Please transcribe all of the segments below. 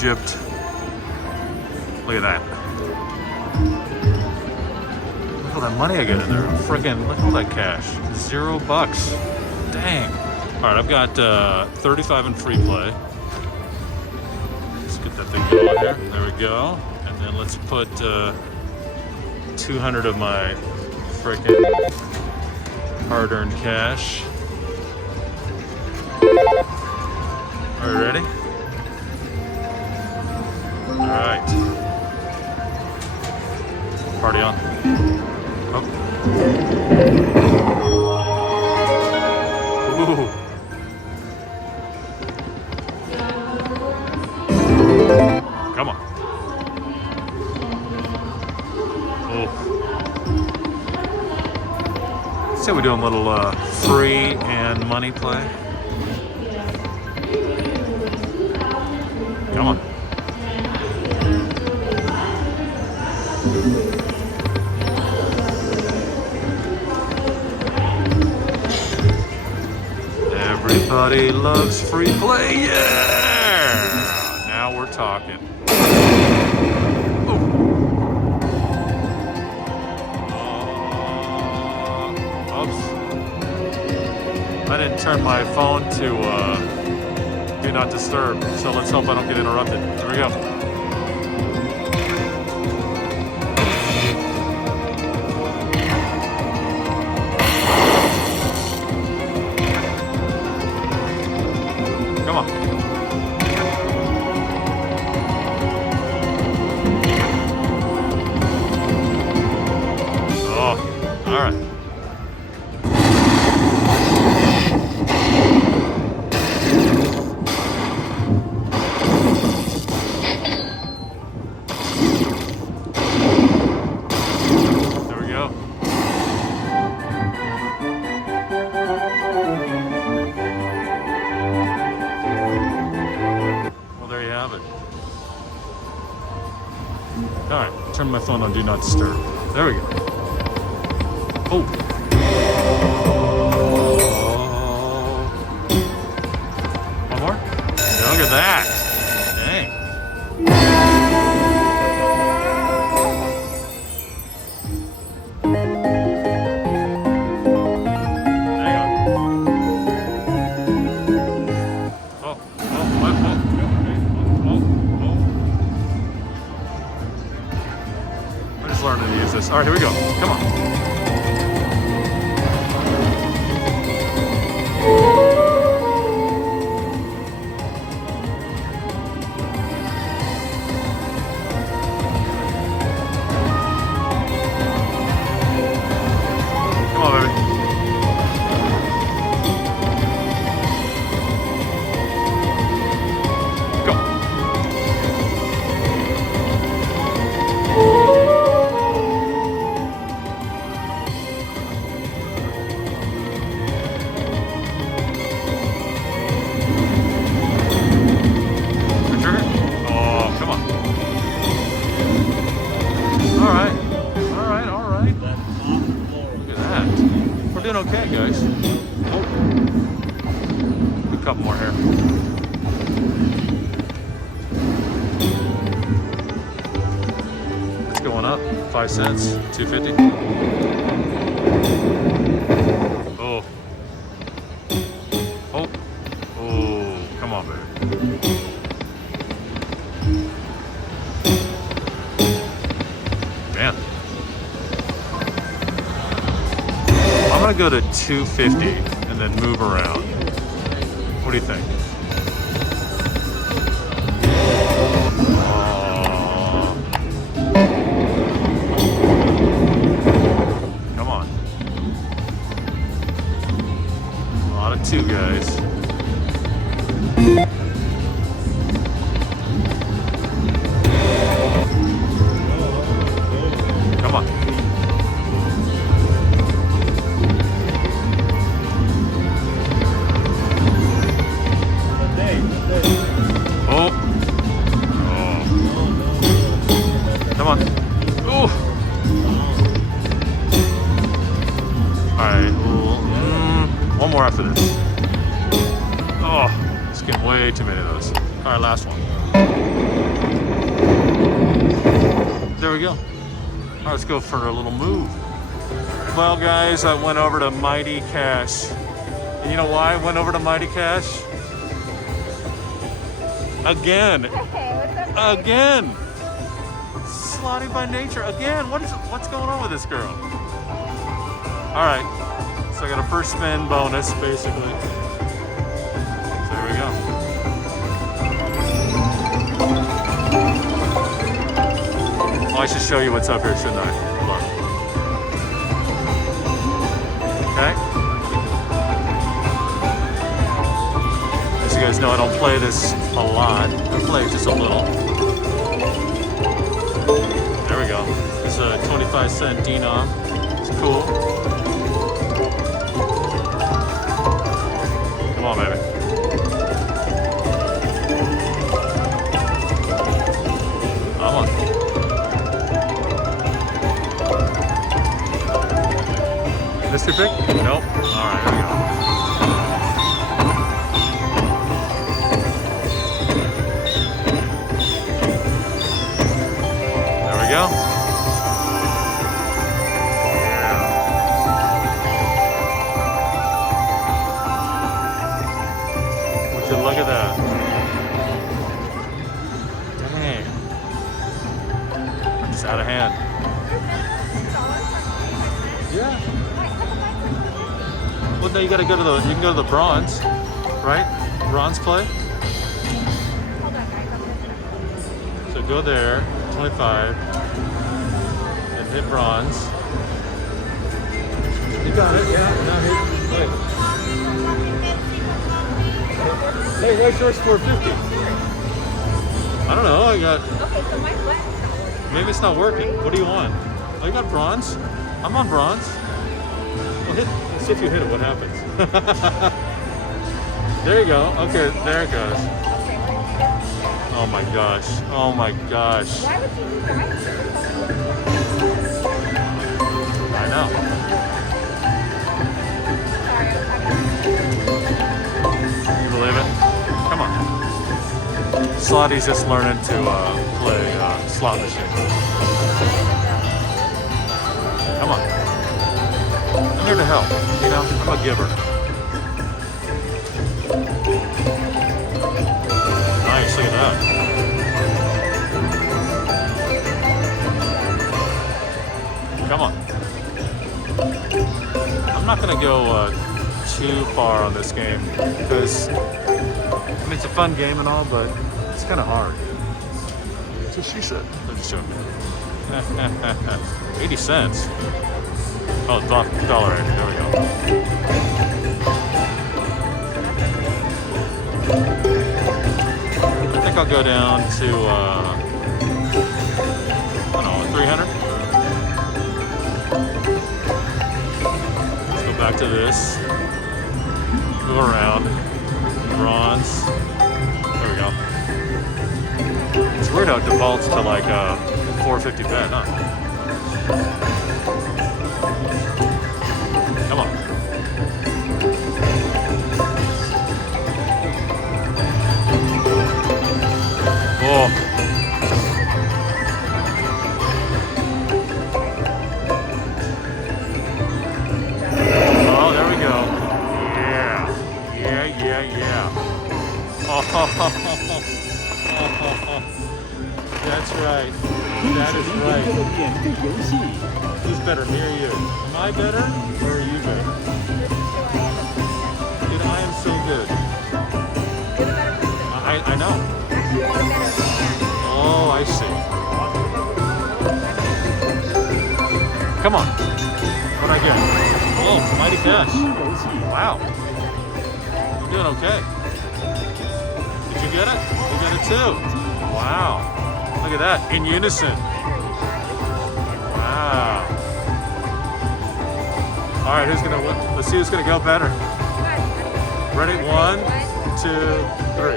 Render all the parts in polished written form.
Egypt. Look at that. Look at all that money I got in there. Freaking, look at all that cash. $0. Dang. All right, I've got 35 in free play. Let's get that thing going here. There we go. And then let's put 200 of my freaking hard-earned cash. Are you ready? All right. Party on. Oh. Ooh. Come on. Oh. So we're doing a little free and money play. Come on. Everybody loves free play, yeah! Now we're talking. Oops. I didn't turn my phone to do not disturb, so let's hope I don't get interrupted. Here we go. Come on. Oh, all right. There we go. There you have it. All right, turn my phone on Do Not Disturb. There we go. Oh. One more? Look at that. Dang. Learning to use this. All right, here we go. Come on. Come on, baby. Go. Okay, guys. Oh. A couple more here. It's going up. 5 cents. $2.50. Oh. Oh. Oh. Come on, baby. Man. I'm gonna go to 250 and then move around. What do you think? Come on. A lot of 2, guys. Come on. Come on. Ooh. Alright. One more after this. Oh, it's getting way too many of those. Alright, last one. there we go. All right, let's go for a little move. Well, guys, I went over to Mighty Cash. And you know why I went over to Mighty Cash? Again. Again. Slotty by nature. Again. What's going on with this girl? All right. So I got a first spin bonus, basically. So here we go. Oh, I should show you what's up here, shouldn't I? Hold on. Okay. As you guys know, I don't play this a lot. I play just a little. There we go. It's a 25-cent denom. It's cool. Come on, baby. Come on. Missed your pick? Nope. All right, there we go. There we go. Yeah. Would you look at that? Dang. It's out of hand. Yeah. Well, now you gotta go to you can go to the bronze, right? Bronze play. So go there, 25, and hit bronze. You got it, yeah. Now hit, hey, why yours 450? I don't know, I got... Okay, so my button's not working. Maybe it's not working. What do you want? Oh, you got bronze? I'm on bronze. Well, let's see if you hit it, what happens. There you go. Okay, there it goes. Oh my gosh. Oh my gosh. Why would you do that? I know. Sorry, You believe it? Come on. Slotty's just learning to play slot machine. Come on. I'm here to help. You know, I'm a giver. Nice, look at that. Come on. I'm not going to go too far on this game because, I mean, it's a fun game and all, but it's kind of hard. That's what she said. I'm just joking. 80 cents. Oh, dollar. There we go. I think I'll go down to, I don't know, 300. Let's go back to this. Move around. Bronze. There we go. It's weird how it defaults to like a 450 bet, huh? Come on. Oh. Oh, there we go. Yeah. Oh, that's right. That is right. Who's better, me or you? Am I better or are you better? Dude, I am so good. I know. Oh, I see. Come on. What'd I get? Oh, Mighty Cash. Wow. You're doing okay. Did you get it? You got it too. Wow. Look at that. In unison. Wow. All right, who's gonna win? Let's see who's gonna go better. Ready? 1, 2, 3.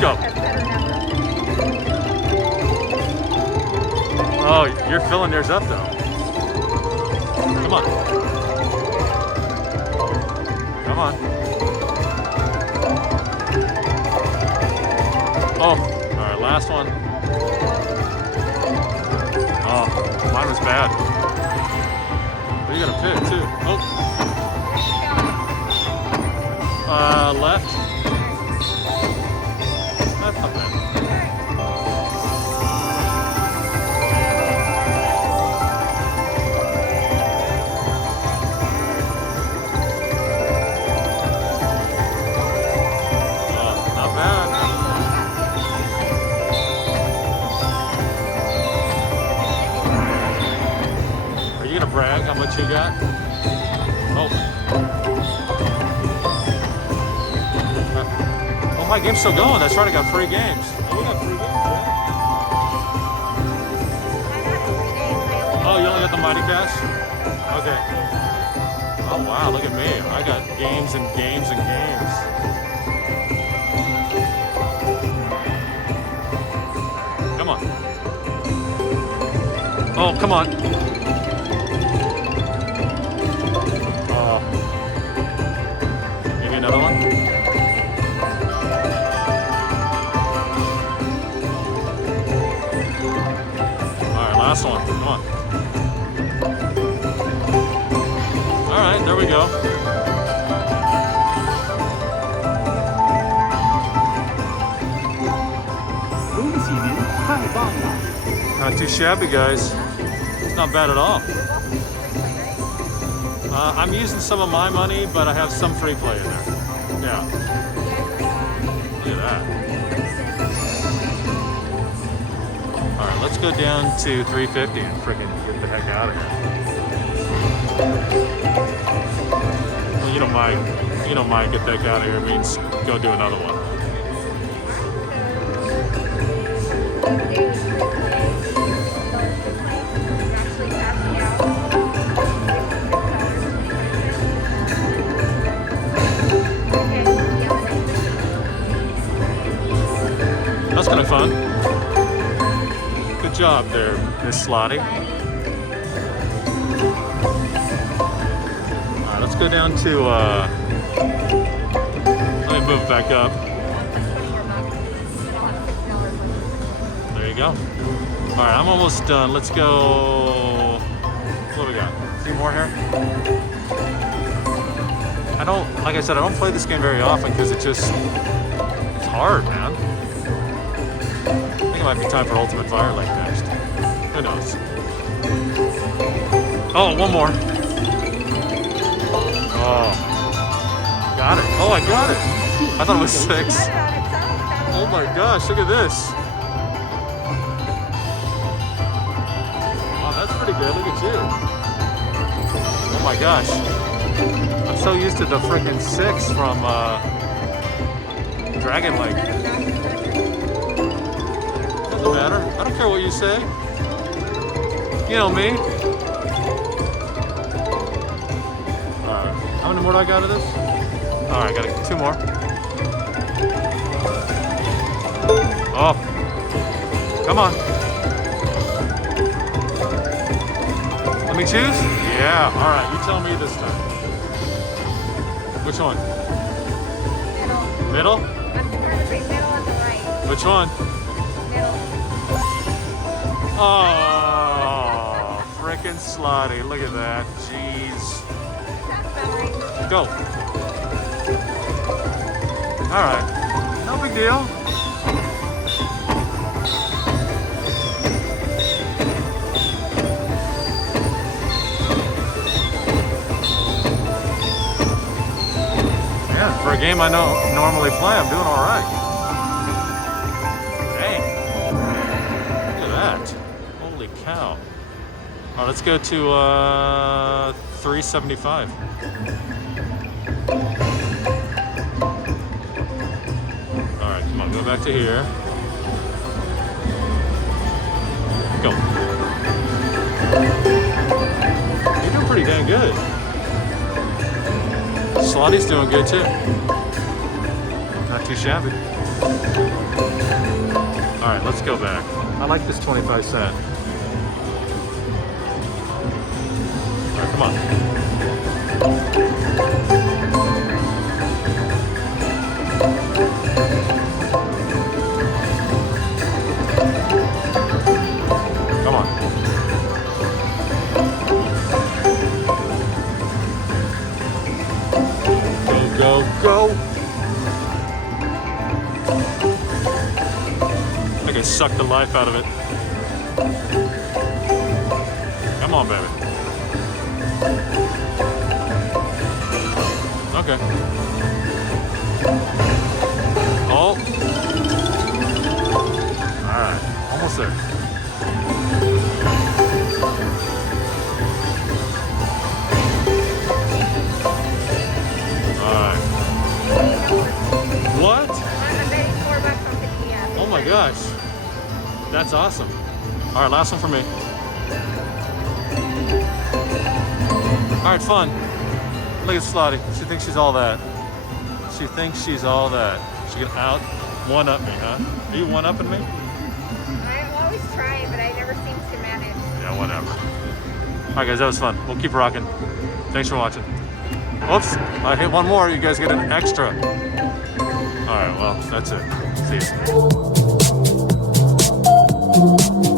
Go. Oh, you're filling yours up though. Come on. Come on. Oh, all right, last one. Oh, mine was bad. But you got a pick too. Oh. Left. That's not bad. Brag how much you got? Oh. Oh, my game's still going. That's right, I got free games. Oh, we got free games, yeah? Oh, you only got the Mighty Cash? Okay. Oh, wow, look at me. I got games and games and games. Come on. Oh, come on. Maybe another one? Alright, last one. Come on. Alright, there we go. Not too shabby, guys. It's not bad at all. I'm using some of my money, but I have some free play in there. Yeah. Look at that. All right, let's go down to 350 and freaking get the heck out of here. Well, you don't mind get the heck out of here. It means go do another one. That's kind of fun. Good job there, Miss Slotty. Alright, let's go down to, let me move back up. There you go. Alright, I'm almost done. Let's go, what do we got? A few more here? Like I said, I don't play this game very often because it's hard, man. I think it might be time for Ultimate Fire Lake next. Who knows? Oh, one more. Oh. Got it. Oh, I got it. I thought it was 6. Oh my gosh, look at this. Wow, that's pretty good. Look at you. Oh my gosh. I'm so used to the freaking 6 from Dragon Lake. Doesn't matter. I don't care what you say. You know me. Alright. How many more do I got of this? Alright, got 2 more. Oh. Come on. Let me choose? Yeah. Alright, you tell me this time. Which one? Middle. Middle? I'm trying to say middle and the right. Which one? Middle. Oh, frickin' Slotty. Look at that. Jeez. That's memory. Go. Alright. No big deal. For a game I normally play, I'm doing all right. Dang. Look at that. Holy cow. All right, let's go to 375. All right, come on, go back to here. Go. You're doing pretty dang good. Slotty's doing good too. Not too shabby. Alright, let's go back. I like this 25 cent. Alright, come on. go. I can suck the life out of it. Come on, baby. Okay. Oh. Alright. Almost there. Alright. What? I'm betting $4 on 50 up. Oh my gosh. That's awesome. Alright, last one for me. Alright, fun. Look at Slotty. She thinks she's all that. She thinks she's all that. She can out one-up me, huh? Are you one-upping me? I'm always trying, but I never seem to manage. Yeah, whatever. Alright guys, that was fun. We'll keep rocking. Thanks for watching. Oops, I hit one more. You guys get an extra. Alright, well, that's it. See you.